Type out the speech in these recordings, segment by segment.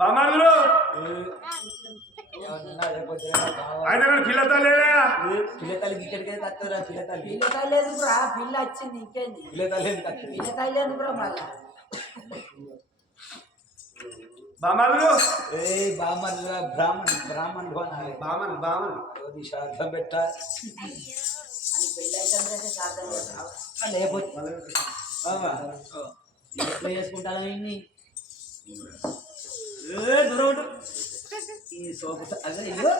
బామారులు ఆయన పిల్లతలేదా పిల్లతల్లి ఇక్కడికే కత్తరా పిల్లతల్లి పిల్లతలేదు బ్రా పిల్ల వచ్చింది ఇంకేంది పిల్లతలేదు బ్రా మళ్ళా బామారులు బామన్గా బ్రాహ్మణ్ బ్రాహ్మణ్ బామన్ బామన్ శార్థం పెట్ట పెళ్ళి అయితే శాతం లేకపోతే ఎట్లా చేసుకుంటాను ఇన్ని దూరం ఈ సోపు అదే ఇగో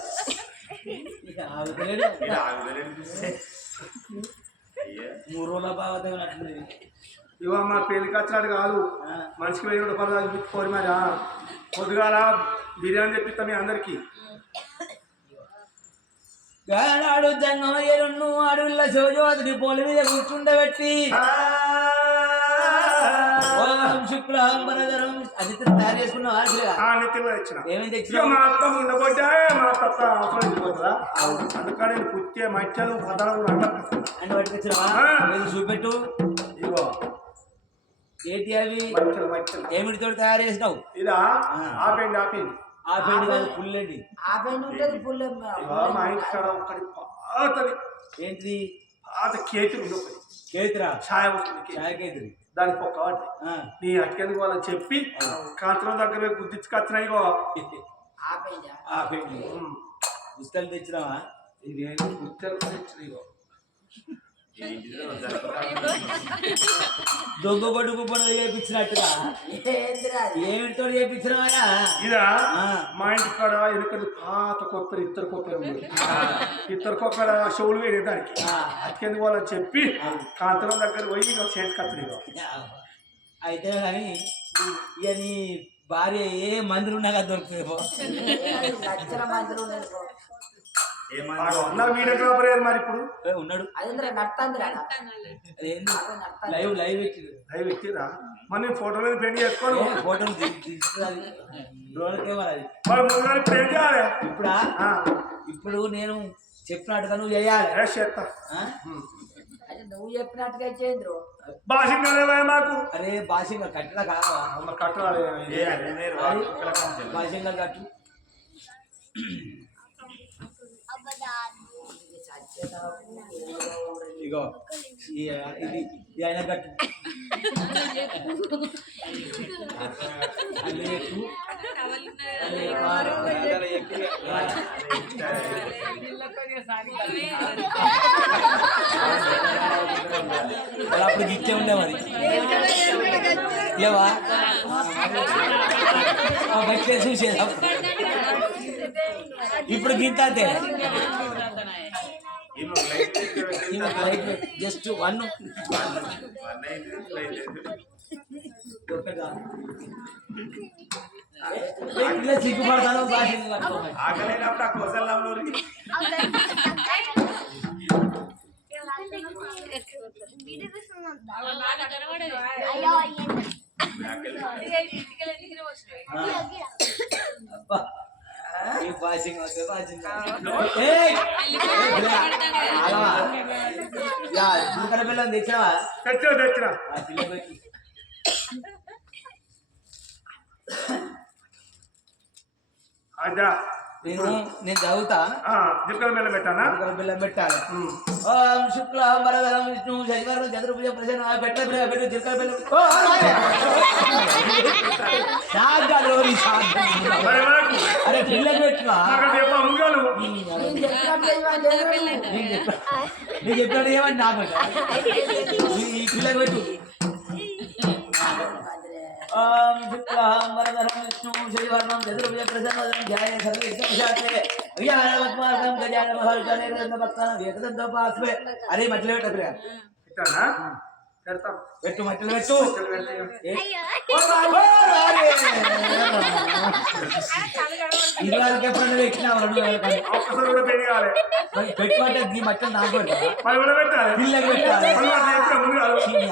ఇక ఆగుతలేడు 3 రోజుల బాగా ఉన్నట్టుంది ఇవో మా పెళ్ళికి వచ్చినట్టు కాదు మనిషికి 1000 రూపాయలు చూపించుకోరు మరి పొద్దుగాల బిర్యానీ తెప్పిస్తాం మీ అందరికి గానాడు జంగమయ్యను అడవుల శివజ్యోతిని పోలి మీద కూర్చుండబెట్టి శుక్లాంబరధరం అది తయారు చేసుకున్నాం ఏమేమి తెచ్చిన మా అత్త ఉండబోతే మా అత్త అవసరం అందుకని పుట్టే మచ్చలు పదలు అంటే పట్టుకొచ్చినావా చూపెట్టు ఇగో ఏంటి అవి మచ్చలు మచ్చలు ఏమిటితో తయారు చేసినావు ఇదా ఆపేయండి ఆపేయండి ఆ పెండి కాదు పుల్లేండి ఆ పెండి ఉంటుంది పుల్ల మా ఇంటి కాడ ఒకటి పాతది ఏంటిది పాత కేతులు ఉండవు కేతురా ఛాయ వస్తుంది ఛాయ కేతురి దానికి ఒక నీ అక్కెందుకు వాళ్ళని చెప్పి కాంతరం దగ్గర గుర్తించుకొచ్చినాయి ఆ పెండి పుస్తకాలు తెచ్చినావా ఇది గుర్తెలు తెచ్చినాయి దొంగ కొడుకు పనులు చేయించినట్టుగా ఏమిటితో చేయించినవారా ఇదా మా ఇంటి కాడ ఎందుకంటే పాత కొబ్బరి ఇద్దరు కొబ్బరి ఇద్దరు కొబ్బరి షోలు వేరే దానికి అత్యందుకు వాళ్ళని చెప్పి కాంతరం దగ్గర పోయి చేతి కత్తిరి అయితే కానీ ఇక నీ భార్య ఏ మందిరం ఉన్నాగా దొరుకుతుంది మరి ఇప్పుడు ఉన్నాడు లైవ్ లైవ్ ఎక్కిరా మరి నేను ఫోటోలో పెయింట్ చేసుకోను ఫోటోలు పెయింట్ చేయాలి ఇప్పుడా ఇప్పుడు నేను చెప్పినట్టుగా నువ్వు చేయాలి చేస్తా నువ్వు చెప్పినట్టుగా చేయండి భాషింగ్ మాకు అరే భాషింగ్ కట్టినా కావా కట్టాలి భాషింగ్ కట్టు ఇగో ఇది ఆయన కట్టు అప్పుడు గిట్టే ఉండే మరి లేవా బయట చూసేదా ఇప్పుడు గింత అంతే జస్ట్ 1 సిగ్గుపడతాను పాసింగ్ పిల్లలు తెచ్చావా తెచ్చినా అదా నేను చదువుతా జిక్కల బెల్లం పెట్టానా బెల్లం పెట్టాలి ఓం శుక్లాం వరదరం విష్ణు శశివర్ణం చంద్రభుజ ప్రసన్న పెట్ట జిక్కల బెల్లం అరే పిల్లలు పెట్టువా నేను చెప్పాడు ఏమని నాకు ఈ పిల్లలు పెట్టు ఓం శుక్లాం వరదరం విష్ణు శశివర్ణం చంద్రభుజ ప్రసన్న ధ్యాయ సర్వేశ్వరే అయ్యాత్మార్గం గజాన మహర్షణ భక్తానం ఏకదంతో పాస్వే అరే మట్టిలో పెట్టదురా పెట్టు మట్టిలో పెట్టు ఇది వరకు ఎప్పుడైనా ఎక్కినావు పెట్టుకుంటే ఈ మట్టలు నాకు పిల్లలు పెట్టాలి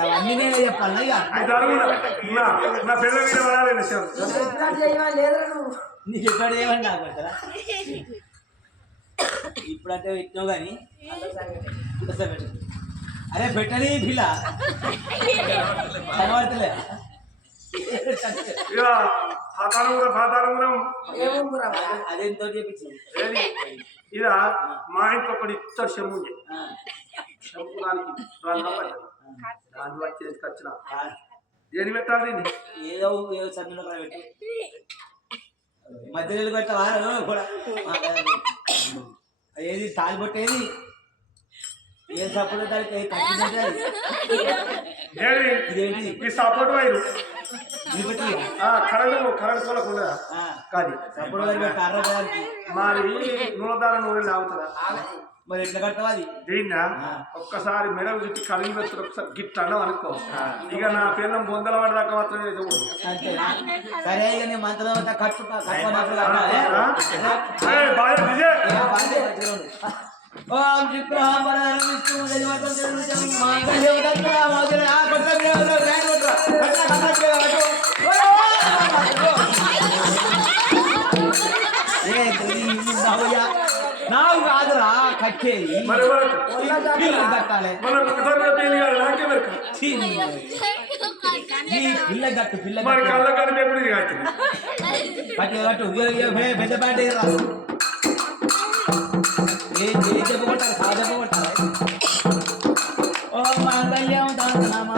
అవన్నీ నేనే చెప్పాలి నీకు ఎప్పుడు ఏమన్నా నాకు ఇప్పుడంటే పెట్టినావు కానీ అరే పెట్టని పిల్ల కనబడతలే ఇక పాతాళం అదేంతో చెప్పించింది ఇక మా ఇంట్లో ఒకటి ఇస్తారు చెమ్ము చెమ్ము దానికి రంధ్రం పడ్డది దాన్ని బట్టి వచ్చిన దేని పెట్టాలి దీన్ని ఏదో ఏదో చదువులో పెట్టి మధ్యలో పెట్టవా కూడా ఏది తాలి పట్టేది ఏం సపోర్ట్ దానికి ఇదేంటి ఈ సపోర్ట్ వైరు కరెంట్ కోలకుండా కాదు సపోర్ట్ వైరు కర్ర మరి నూనె నూనె లాగుతుందా మరి ఎట్లా కడతావు అది దీన్న ఒక్కసారి మెడలు చుట్టి కలిగి పెడుతున్న ఒకసారి గిట్ అన్నాం అనుకో ఇక నా పిల్లం బొందల పడదాకా మాత్రమే సరే ఇక నేను మంత్రం కట్టు ఓం విగ్రహం వరదరం విష్ణు నాకు కాదురా కట్టేది కట్టాలి పిల్ల కట్టు పిల్ల కట్టు కట్టు పెద్ద ప్యాంట్ ఏం చెప్పుకుంటారు సార్ చెప్పుకుంటారు ఓ మాంగళ్యం దాంతనామా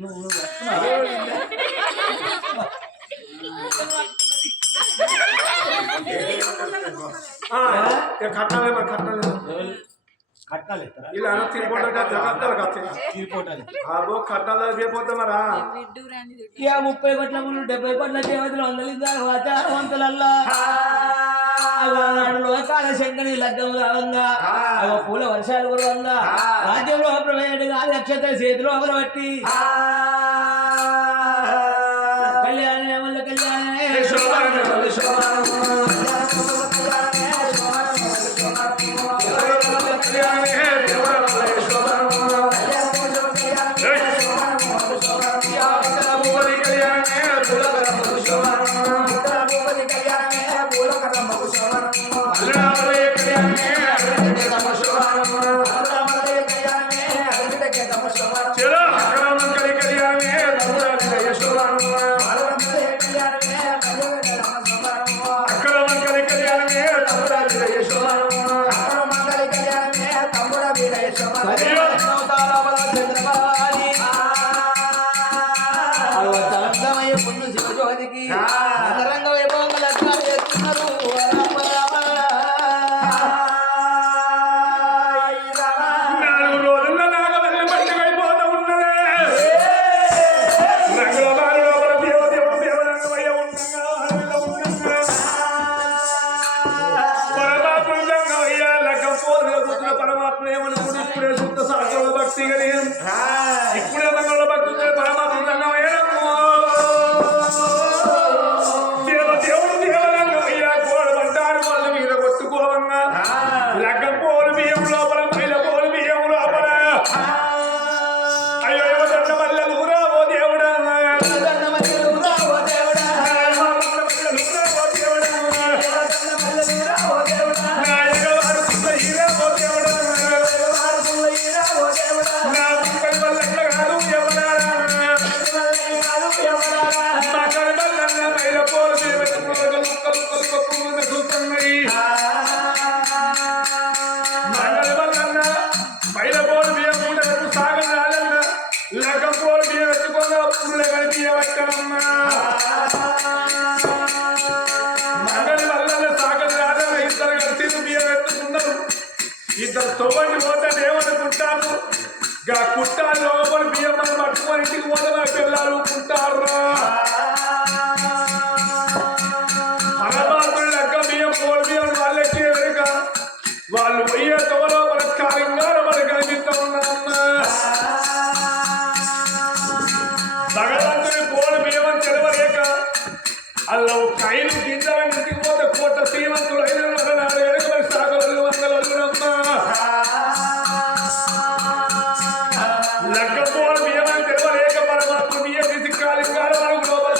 నువ్వు కట్టాలి కట్టాలి ఇలా కట్టాలి రేపోతే మరా ఇక 30 కోట్ల ముందు 70 కోట్ల దేవతలు వందలిందావంతులల్లా లోకాల శంకని లగ్గం కావంగా పూల వర్షాలు కురవంగా రాజ్యంలో ప్రవేశంగా నక్షత్ర చేతిలో ఒకటి కళ్యాణ ఇప్పుడే భక్తులు పరమాత్మ దేవుడు దేవరంగయ్యా గోడ బండారు వాళ్ళ మీద కొట్టుకోవంగా లగ్గం పోలు బియ్యం లోపల మైల పోలు బియ్యం లోపల అయ్యో దండ వల్ల ఊరా ఓ దేవుడా ఇద్దరు తొవ్వండి పోతాను ఏమనుకుంటాను కుట్టాలు లోపల బియ్యం పట్టుకొని ఇంటికి పోతే పిల్లలు కుంటారు పరమాత్ముడి లెక్క బియ్యం పోలు బియ్యం వాళ్ళకి వెనుక వాళ్ళు పోయే తొవలో మనకు కాలంగా మనకు కనిపిస్తా ఉన్నారమ్మా భగవంతుని పోలు బియ్యం తెలవలేక అలా ఒక ఐదు గింజల ఇంటికి పోతే కోట శ్రీమంతులు 5 వెనుక సాగలు వందలమ్మా లగ్గపోలు బియ్యం తెలవలేక పరమాత్మ బియ్యం తీసి కాలింగాలు మనకు లోపల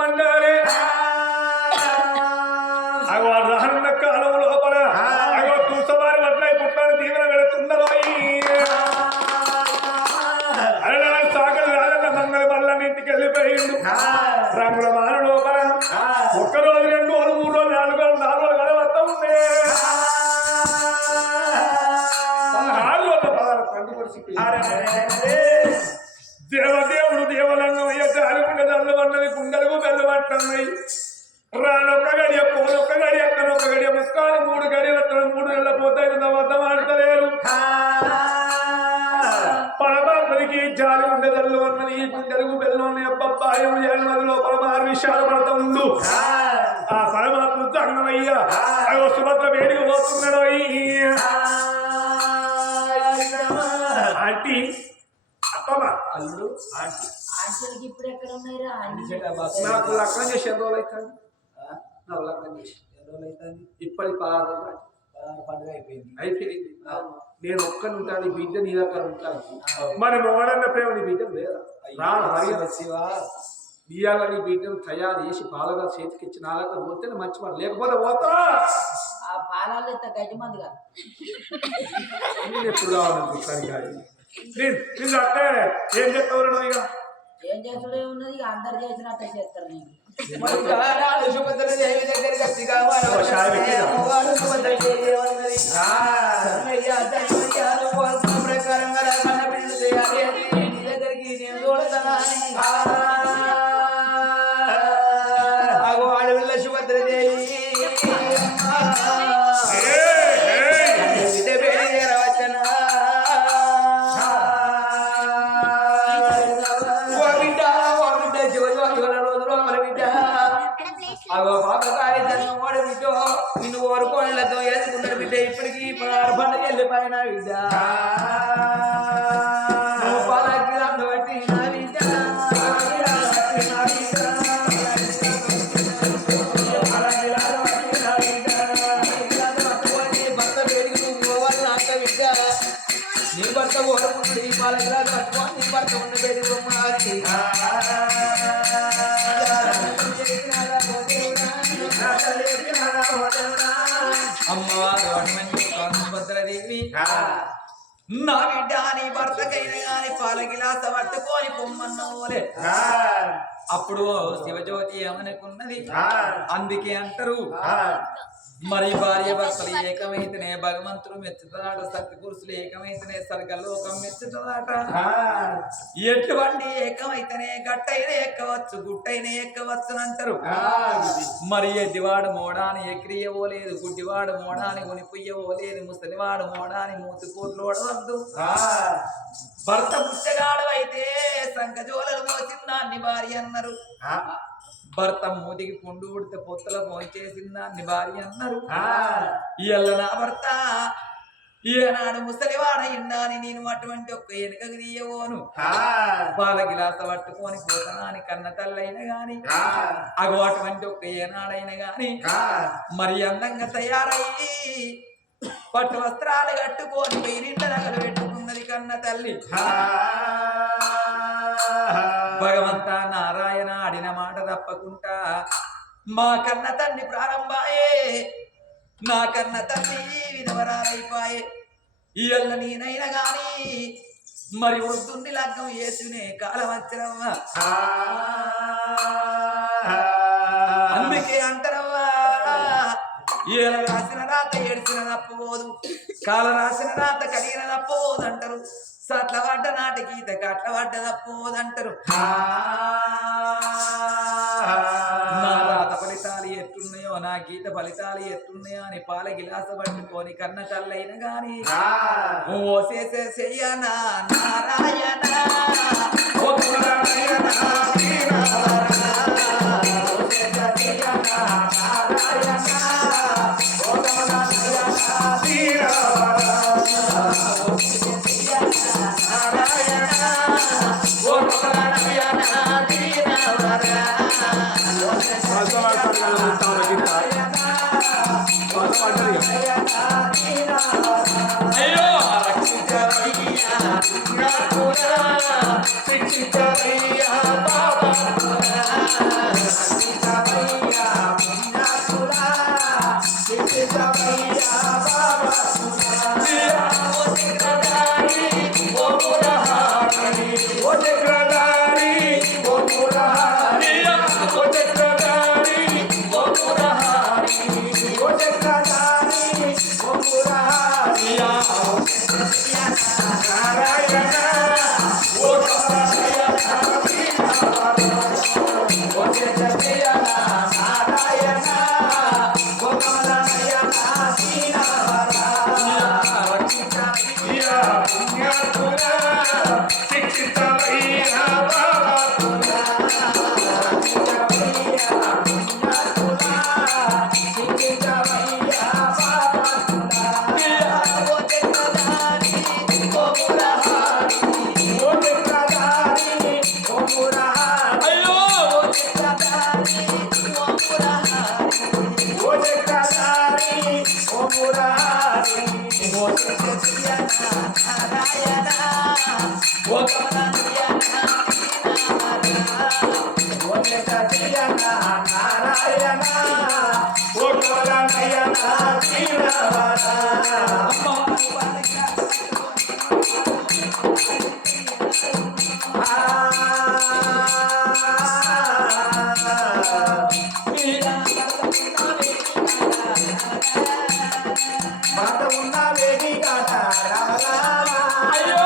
వండాలి అగో రానున్న కాలం లోపల అగో చూసవారి వడ్లై పుట్టాను దీవెన వెళుతున్నారు అలా సాగలు రాజన్న మంగళ మల్లన్నింటికి వెళ్ళిపోయిండు రంగుల మాన లోపల ఒక్కరోజు 2 రోజులు 3 రోజులు 4 రోజులు 4 రోజులు గడవస్తా ఉండే 16 రోజుల పదాలు పండు పరిస్థితి దేవదేవుడు దేవలంగం అయ్యే జాలిగుండ దళ్ళు పన్నది గుండెలకు బెల్లు పట్టున్నాయి రానొక్క గడియ పోనొక్క గడి ఎక్కనొక్క గడియ ముక్కాలు 3 గడియలు 3 నెలల పోతాయి వద్ద ఆడతలేరు పరమాత్మనికి జాలి ఉండే దళ్ళు అన్నది గుండెలకు బెల్లం అబ్బాయం ఏళ్ళ లోపల మారు విషయాలు పడతా ఉండు ఆ పరమాత్మ జంగమయ్యా అయ్యో సుభద్ర వేడికి పోతున్నాడు ఆంటీ అత్తమ్మ అల్లుడు ఆంటీ ఆంటీలకి ఇప్పుడు ఎక్కడ ఉన్నాయిరా నాకు లగ్నం చేసి ఎన్ని రోజులు అవుతుంది నాకు లగ్నం చేసి ఎన్ని రోజులు అవుతుంది ఇప్పటి 16 రోజులు పండుగ అయిపోయింది అయిపోయింది నేను ఒక్కని ఉంటాను బిడ్డ నీ దగ్గర ఉంటాను మరి మొగడన్న ప్రేమ నీ బిడ్డ లేదా ఇవాళ నీ బిడ్డను తయారు చేసి పాలగా చేతికి ఇచ్చి నా దగ్గర పోతే మంచి మాట లేకపోతే పోతా ఆ పాలాలు ఇంత గజమంది కాదు నేను ఎప్పుడు కావాలనుకుంటాను కానీ నేను అట్టే ఏం చెప్తావు ఇక ఏం చేసుడే ఉన్నది అందరు చేసినట్టే చేస్తారు నీకు అడవిల్ల సుభద్రదేవి అగో పాపకాయ జన్మోడు బిడ్డో నిన్ను ఓరుకోళ్ళతో వేసుకున్నాడు బిడ్డ ఇప్పటికీ 16 పండుగ వెళ్ళిపోయిన బిడ్డ పాలకి బట్టి నా బిడ్డ భర్త వేడికి నువ్వు పోవాలి అంత బిడ్డ నీ భర్త ఓరుకుంటుంది ఈ పాలకి పట్టుకొని నీ భర్త ఉన్న పేరు బొమ్మ అమ్మవారు నా బిడ్డ నీ భర్తకైనా గాని పాల గిలాస పట్టుకొని పొమ్మన్నోలే అప్పుడు శివజ్యోతి ఏమనుకున్నది అందుకే అంటారు మరి భార్య భర్తలు ఏకమైతేనే భగవంతుడు మెచ్చుతాడ సత్య పురుషులు ఏకమైతేనే స్వర్గలోకం మెచ్చుతాడట ఎటువంటి ఏకమైతేనే గట్టైన ఎక్కవచ్చు గుట్టైన ఎక్కవచ్చు అంటారు మరి ఎద్దివాడు మోడాని ఎక్రియవోలేదు గుడ్డివాడు మోడాని కొనిపుయ్యవోలేదు ముసలివాడు మోడాని మూతుకూర్లు ఓడవద్దు భర్త పుట్టగాడు అయితే సంకజోలలు మోసిందాన్ని భార్య అన్నారు భర్త మూతికి పుండు ఉడితే పొత్తుల పోంచేసిందాన్ని భార్య అన్నారు ఇయ్యల్ల నా భర్త ఈనాడు ముసలివాడయిందాని నేను అటువంటి ఒక్క వెనుకకు తీయవోను పాల గిలాస పట్టుకొని పోతానని కన్న తల్లైన గాని అగో అటువంటి ఒక్క ఏనాడైన గాని మరి అందంగా తయారయ్యి పట్టు వస్త్రాలు కట్టుకొని 1000 నగలు పెట్టుకున్నది కన్న తల్లి భగవంత నారాయణ ఆడిన మాట తప్పకుండా మా కన్న తల్లి ప్రారంభాయే నా కన్న తల్లి విధవరాలైపాయే ఇయ్యల్ల నేనైనా గాని మరి వద్దుండి లగ్నం వేసునే కాలం వచ్చరవ్వా అందుకే అంటారవ్వా ఏల రాసిన రాత ఏడ్చిన తప్పబోదు కాల రాసిన రాత కలిగిన తప్పబోదు అంటారు సట్ల పడ్డ నాటికి కట్ల పడ్డ తప్పబోదంటారు నా రాత ఫలితాలు ఎట్టున్నాయో నా గీత ఫలితాలు ఎట్టున్నాయో అని పాల గిలాస పట్టుకొని కన్న తల్లైన గాని ఓ చెయ్యనా నారాయణ అయ్యో రక్షించవయ్యా ఓ చక్రధారి ఓ మురారి ఓ నారాయణ ఓ నారాయణ ఓ మాట ఉన్న వేడి కాట అయ్యో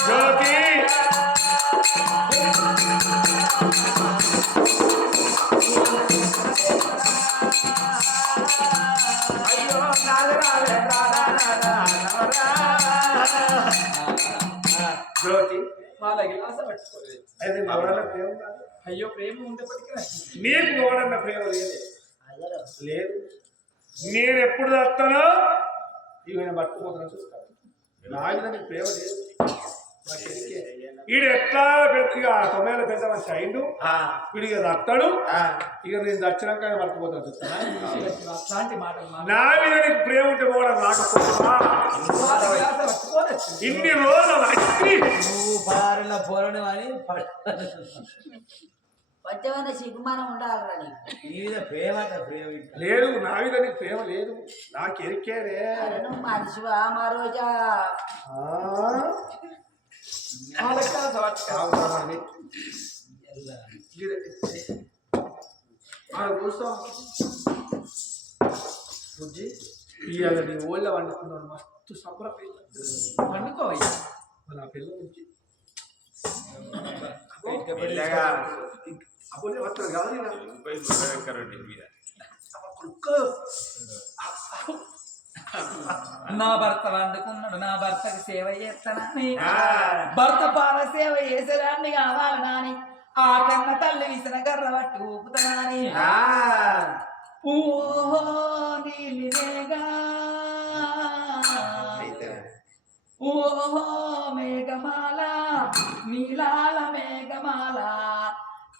జ్యోతి జ్యోతి వాళ్ళకి ఆశ పట్టుకోలేదు అయితే ఎవరన్నా ప్రేమ ఉందా? అయ్యో ప్రేమ ఉండేప్పటికీ నీకు ఎవరన్నా ప్రేమ లేదు లేదు నేను ఎప్పుడు వస్తానో ఈయన పట్టుకుపోతున్నా చూస్తాను నాకు నీకు ప్రేమ లేదు ఈడు ఎట్లా ఇక 9 పెద్ద మనిషి అయిండు వీడు ఇక దత్తాడు ఇక నేను దచ్చినాక ఆయన పట్టుకుపోతాను చూస్తాను అట్లాంటి మాటలు నా మీద నీకు ప్రేమ ఉంటే పోవడం రాకపోతున్నా ఇన్ని రోజులు వచ్చి నువ్వు బారిన పొరను అని కొంచెమైన సిగ్గుమానం ఉండాలిరా నీకు ప్రేమ లేదు నా మీద నీకు ప్రేమ లేదు నాకు ఎరికేరే అరే నువ్వు మనిషివా మా రోజా బుజ్జి ఇవాళ నీ ఓళ్ళ వండుకున్నాను మస్తు సంబరపడి పండుకోవయ్యా నా పిల్ల బుజ్జి అప్పుడు వస్తుంది కాదు నా భర్త వండుకున్నాడు నా భర్తకి సేవ చేస్తానని భర్త పాల సేవ చేసేదాన్ని కావాలి నాని ఆ కన్న తల్లి విసిన కర్ర పట్టి ఊపుతానని ఓహో నీలిమేఘా ఓహో మేఘమాల నీలాల మేఘమాల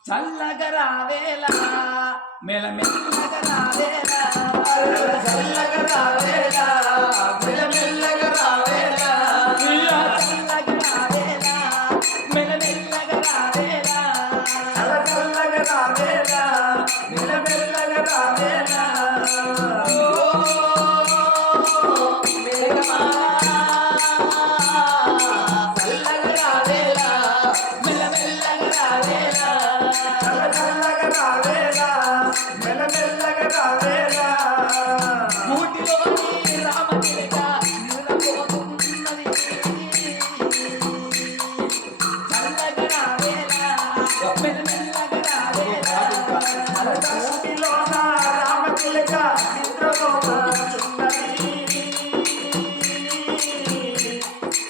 చల్లగా రావేలా మెల్లమెల్లగా రావేలా చల్లగా రావేలా మెల్లమెల్లగా రావేలా చల్లగా రావేలా మెల్లమెల్లగా రావేలా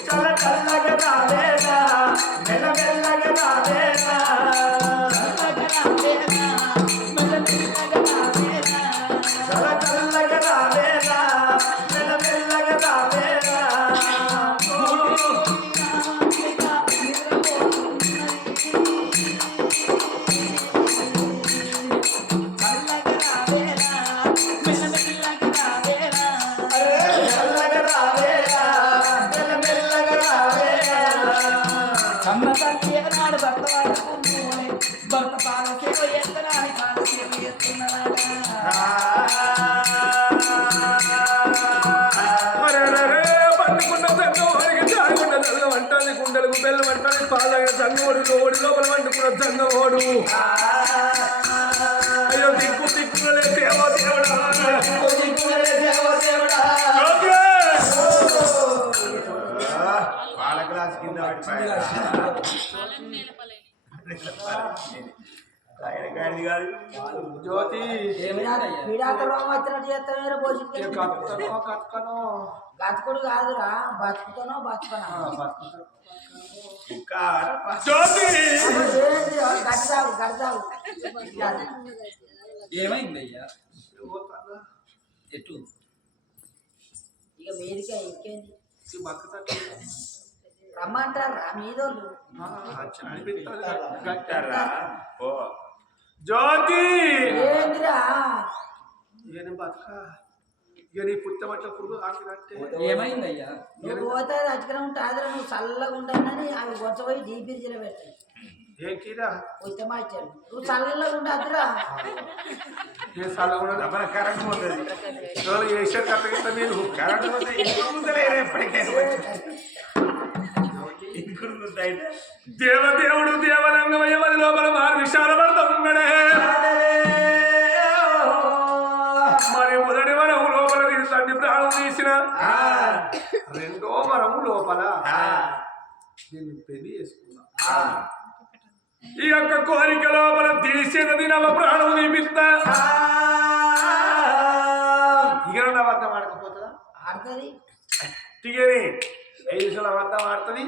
చల్లగా రావేలా మెల్లమెల్లగా రావేలా భర్త పాల సేవ ఎత్తనాని పాల సేవ ఎత్తున్నాడా పండుకున్న సంగవాడికి జారుకున్న చల్ల వంటాలి గుండెలకు బెల్లం వంటాలి పాలైన సంగోడు ఓడి లోపల వండుకున్న సంగవాడు అయ్యో దిక్కు దిక్కులే దేవో దేవుడా దిక్కులే దేవో దేవుడా పాల గ్లాస్ కింద జ్యోతి పీడాకరం వచ్చినట్టు చేస్తాను పోషించే కట్టుకను బతుకుడు కాదురా బతుకుతానో బతుకనా జ్యోతి గడతావు గడతావు ఏమైందయ్యా ఎటు ఇక మీదికే ఇంకేంది రమ్మంటారా మీదోళ్ళు జ్యోతి ఏందిరా నేను బతక ఇక నీ పుట్టబట్ల పురుగు ఆకినట్టే ఏమైందయ్యా నువ్వు పోతే అచ్చకరం ఉంటాదిరా నువ్వు చల్లగా ఉంటానని అవి వచ్చపోయి డీపీజీలో పెట్టాయి ఏం కీరా ఉత్తమ ఇచ్చాడు నువ్వు చల్లగా ఉండద్దురా ఏ సాల కూడా మన కరెంట్ పోతుంది ఏషియన్ కట్టగిస్తా మీరు కరెంట్ పోతే ఇంకురుముతలేరు ఎప్పటికైనా ఇంకురుముతాయితే దేవదేవుడు దేవలింగమయ్యవది లోపల మారు విశాలపడతా ఉన్నాడే మరి మొదటి వరం లోపల తీసి తండ్రి ప్రాణం తీసిన రెండో వరం లోపల నేను పెళ్లి చేసుకున్నా ఈ యొక్క కోరిక లోపల తీసేది నవ ప్రాణం తీపిస్తా ఇక అబద్ధం ఆడకపోతుందా ఆడుతుంది టిగని 5 నిమిషాలు అబద్ధం ఆడుతుంది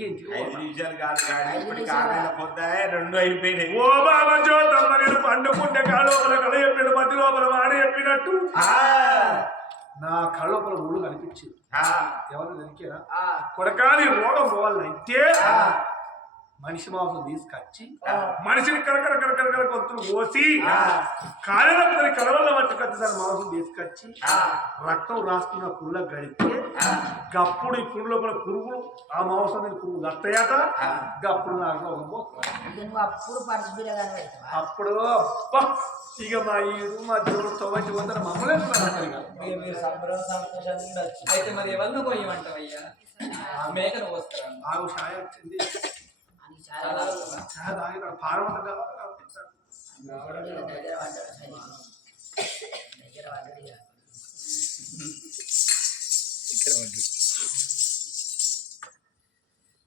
5 నిమిషాలు కాదు కానీ ఇప్పటికి 6 నెలల పొద్దాయే 2 అయిపోయినాయి ఓ బాబా చూద్దాం నేను పండుకుంటే కాలోపల కళ చెప్పిన మధ్య లోపల వాడు చెప్పినట్టు నా కళ్ళోపల ఊళ్ళు కనిపించింది ఎవరు దొరికేరా కొడకాని రోగం పోవాలంటే మనిషి మాంసం తీసుకొచ్చి మనిషిని కరకర కరకర కర గొంతులు కోసి కాలిన కలవల్ల పట్టుకొచ్చి దాని మాంసం తీసుకొచ్చి రక్తం రాసుకున్న పుల్ల గడితే గప్పుడు ఈ పుండు లోపల పురుగులు ఆ మాంసం మీద పురుగు గట్టయాట గప్పుడు నాకు రోగం పోతుంది నువ్వు అప్పుడు పరిస్థితిగానే అప్పుడు అబ్బా ఇక మా ఈడు మా దేవుడు 90 మమ్మల్ని మీరు సంబరం సంతోషంగా ఉండొచ్చు అయితే మరి ఎవరిని పోయమంటావయ్యా మేకను వస్తారా నాకు ఛాయ వచ్చింది చాలా ఛాయ తాగిన పారమంతా దగ్గర పడ్డాడు